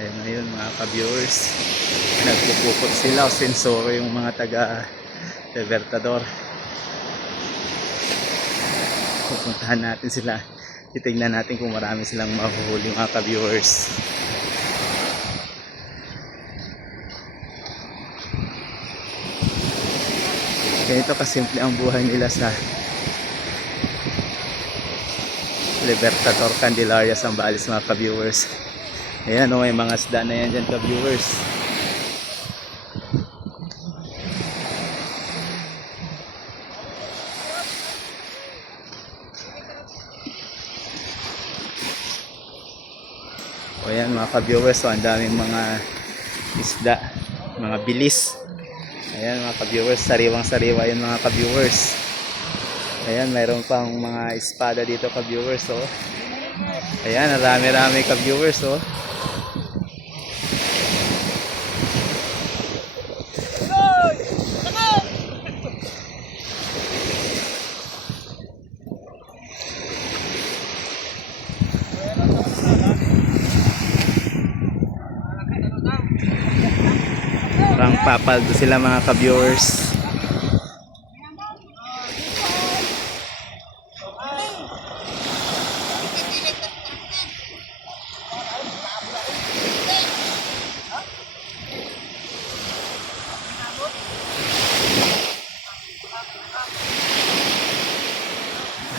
Ayun ngayon mga ka-viewers, nagpupukot sila o sensoro yung mga taga Libertador. Pupuntahan natin sila, titignan natin kung marami silang mahuhuli mga ka-viewers. Ganito kasimple ang buhay nila sa Libertador, Candelaria, Zambales mga ka-viewers. Ayan o, may mga isda na yan dyan ka-viewers. O ayan mga ka-viewers, so ang daming mga isda, mga bilis. Ayan mga ka-viewers, sariwang sariwa yan mga ka-viewers. Ayan, mayroon pang mga espada dito ka-viewers. So ayan, rami-rami ka-viewers. So parang papaldo sila mga ka-viewers.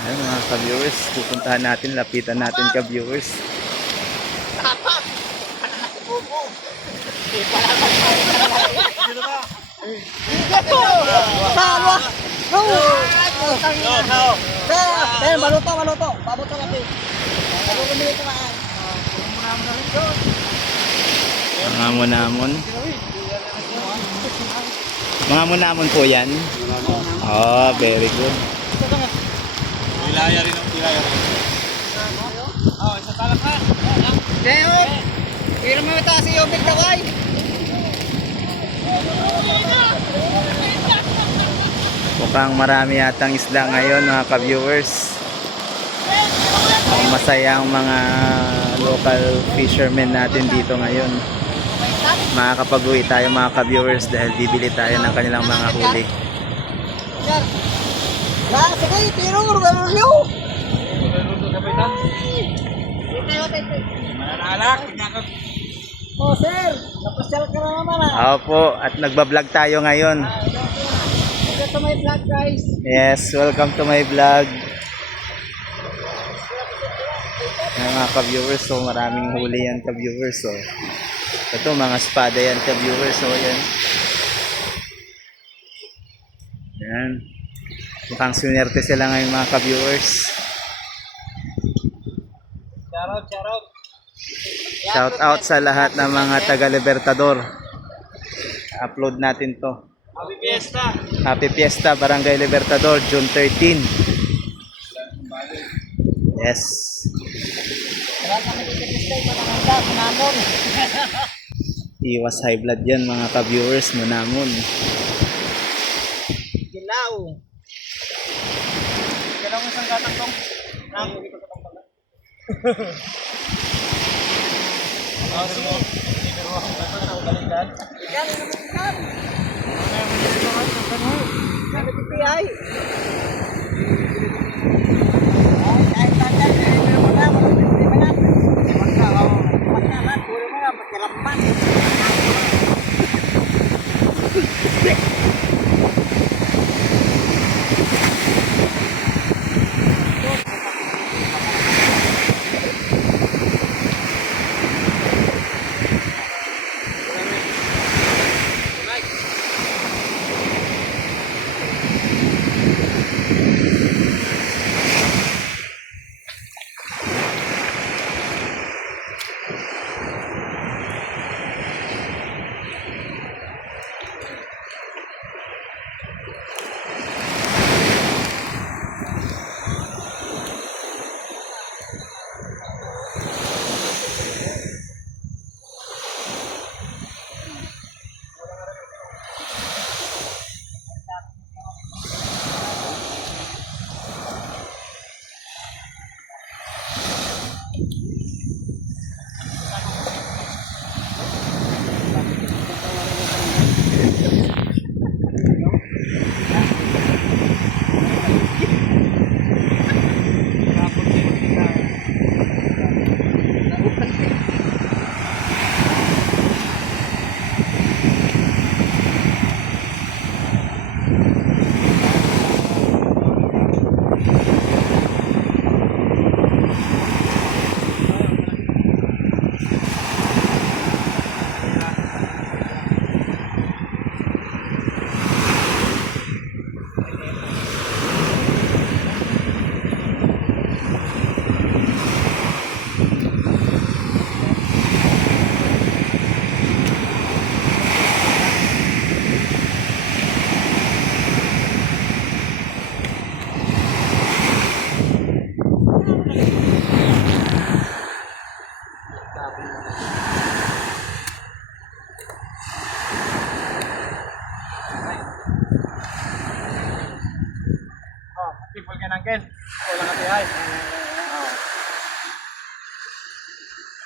Ayan mga ka-viewers, pupuntahan natin, lapitan natin ka-viewers. Mga munamon. Mga munamon po yan. Oh, very good. Pilaya rin ang pilaya rin. Oh, isa talak na. Deo! Pero may taas yung big daway. Mukhang marami yatang isda ngayon mga ka-viewers. Masaya ang mga local fishermen natin dito ngayon. Makakapag-uwi tayo mga ka-viewers dahil bibili tayo ng kanilang mga huli. Sige, tiro ko rin nyo. Manananak. Oh, sir. Napasyal ka na naman ah. Opo, at nagbablog tayo ngayon. Ito sa may vlog guys. Yes, welcome to my vlog. Ayan, mga ka-viewers, so maraming huli yan ka-viewers. So ito mga espada yan ka-viewers. So yan. Yan. Mukhang swinerte sila ngayon mga ka-viewers. Shoutout. Shout out sa lahat ng mga taga Libertador. Upload natin to. Happy Fiesta. Happy Fiesta Barangay Libertador, June 13. Yes. Lahat kami dito sa panahanda, Munamon. Iwas high blood yan mga ka-viewers, Munamon. Gilaw. Kailan mo isang gatang tong? Nang hindi ko tatang pala. Sige. Pero ako na ubalikan. Yan ang naman. Kami TPI. Kahit tagal, pero wala mo ng problema natin. Pagkaman, puro mo nga, magkalaman.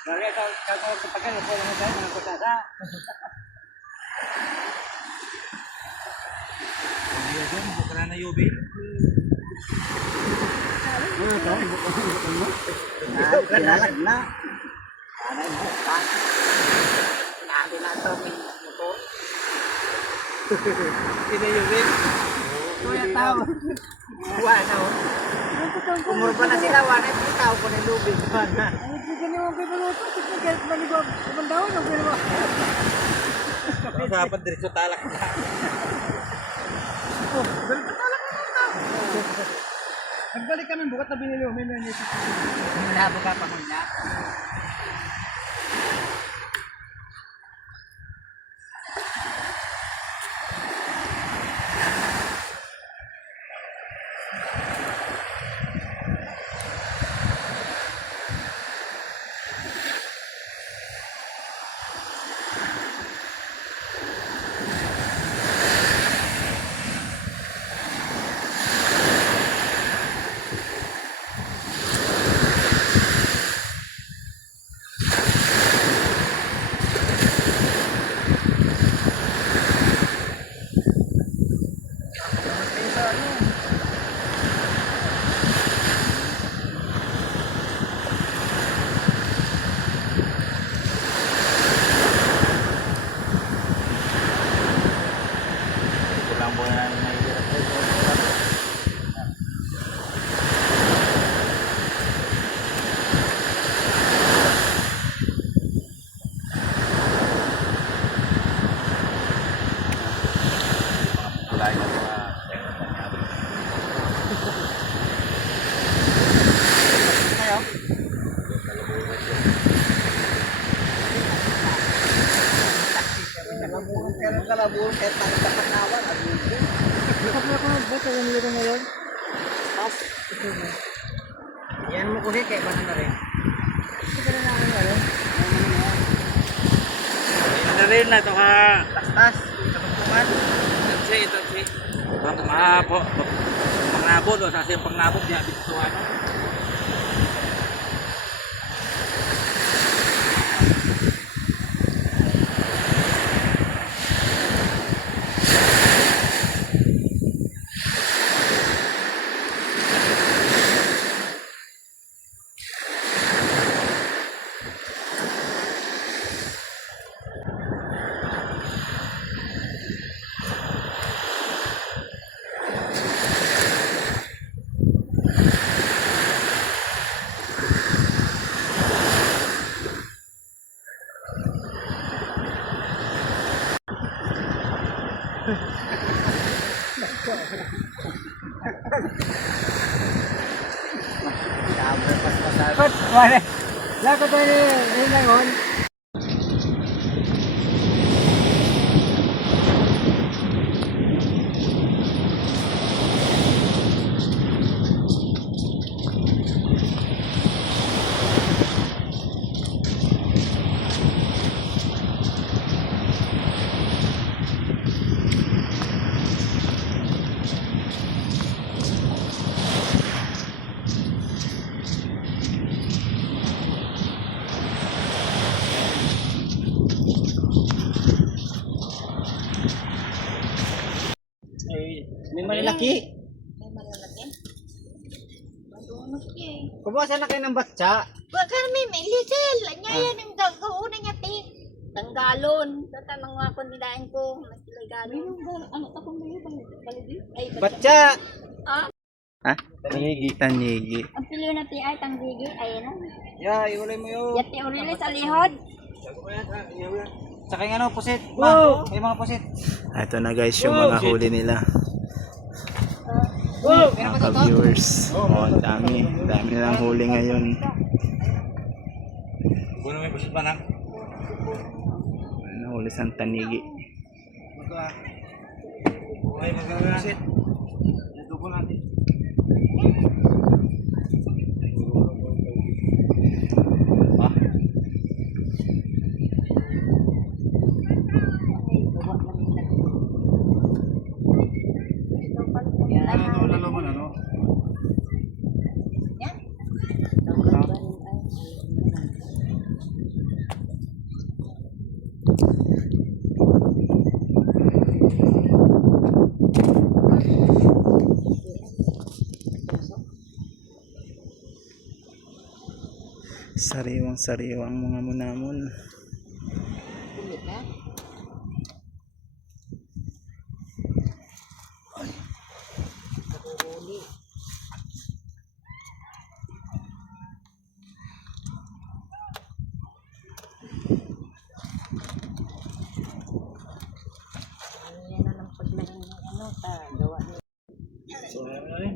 Dali, kalau kepakai, saya dengan kota. Iya dyan, bukan na Yubi. Kenalan na. Ano yung buka? Nabi na ito, may muto. Hindi Yubi. Kuya tao. Wala o. Umurba na sila, wala yung tao ko na lubig. Ano bigyan niyo ang pipaluto? Sige, kahit manibag, kumandawin ang pinawa. Dapat diretso talak na. Nagbalik kami, bukat na binili mo, may nanisip. Nalabo ka pa muna. Ito lang po na nahihirap. Kulay na mga Kayo? Kalabuhan kahit tayo sa panawan. Yan mo kuhi kay ba na rin? Ano rin na ito ka. Tas-tas, katungtungan. Ito si. Mahapo. Pangnabot o sasayang pangnabot niya. Bituhan. Kot, wala. Lakot tayo ni ngayon. May malalaki. May malalaki. Madunok niya eh. Kumasan na kayo ng batsa. Wag kami, may little. Anya yan ang gagawin niya, te. Tanggalon. Data nang mga kundilain ko. Mas galon. Ano ta kung may baligi? Ay, Batsa! Ah, Ha? Tanigi. ang piliw na ti ay tanggigi. Ayan na. Ya, iulay mo yun. Yati urili sa lihod. Saka yung ano, pusit. Ma, may mga pusit. Ito na guys yung mga huli nila. Mga ka-viewers. Oh, ang dami. Ang dami nilang huli ngayon. Kuno may pusit pa na. Nahuli sa tanigi. Ay, magagawin natin. Dugo natin. Ano, lalaman ano? Yan. Sariwang-sariwang mga munamon. Kulit na. Nakuhuli. Yan na ng paglagay ng gawa niya. So, ano na rin?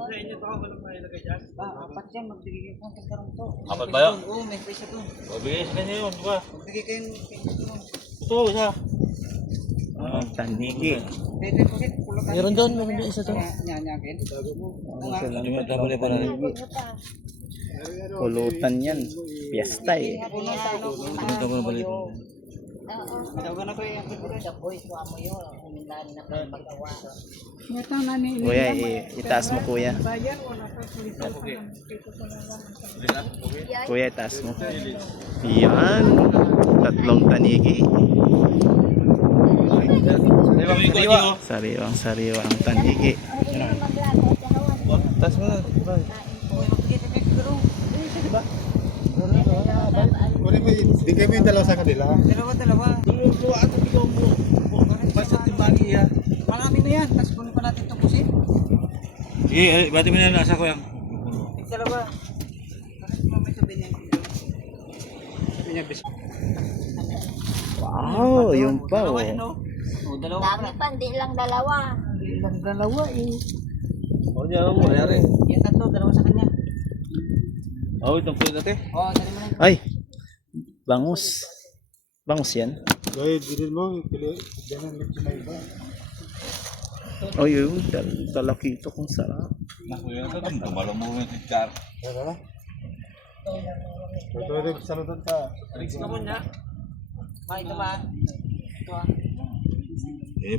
Sa inyo to, walang mailagay dyan. Apat yan, magbigay kayo ng tagkarong to. Apat ba yun? Oo, may isa to. O, bigay sa kanya yun, di ba? Magbigay kayo ng Ito, isa. Tandigi. Pwede po rin, pulutan. Meron doon, meron doon isa to. Nyanyagin. Ano sila Hindi mo dapat para rin. pulutan yan. Piyesta eh. Ito ko na balik. Madawagan na ko yung Kuya, itaas mo kuya. Kuya, itaas mo. Yan. Tatlong tanigi. Sariwang ang tanigi. Tas mo na. Di kayo yung dalawa sa kanila. Dalawa. Dalawa at ikaw mo. Basta timbali yan. Marami na yan, tapos kunin pa natin itong pusin. Sige, bati mo na nasa ko yan. Dalawa. Bakit mamay sabihin niya? Sabihin niya, bis. Wow, yun pa oh. O, dalawa Dami pa, hindi lang dalawa. Ilang dalawa eh. O, diyan ang mayari. Yung tatlo, dalawa sa kanya. O, itong pwede natin. O, dali mo na. Ay, bangus. Bangus yan. Gaya, bilhin mo. Diyan ang medyo na iba. Oh, yun. Talakito kung sarap. Naku, yan ito. Tumalong mo yung titsar. Ano? Pwede saludan ka. Rigs ka muna. Ito ba? Ito ah.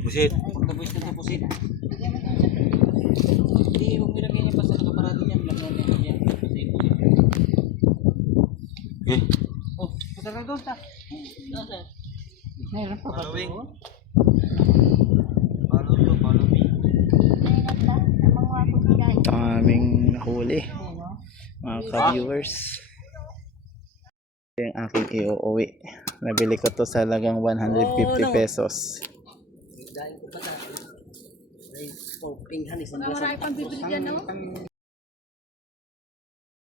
Pusit. Pagkabus na ito pusin. Hindi, huwag nilagay niya pa sa nakaparado niyan. Lagyan niya niya. Pusin. Okay. Oh, punta na doon ta. Mayroon pa ba? Following. Follow me. Ay, nagta. Ang mga kumigay. Daming nahuli. Ano? Mga ka-viewers. Ito yung aking iuuwi. Nabili ko to sa halagang 150 pesos. Dahil ko pa dahil. Ay, oh, pinghan isang Marami pang bibili dyan, no?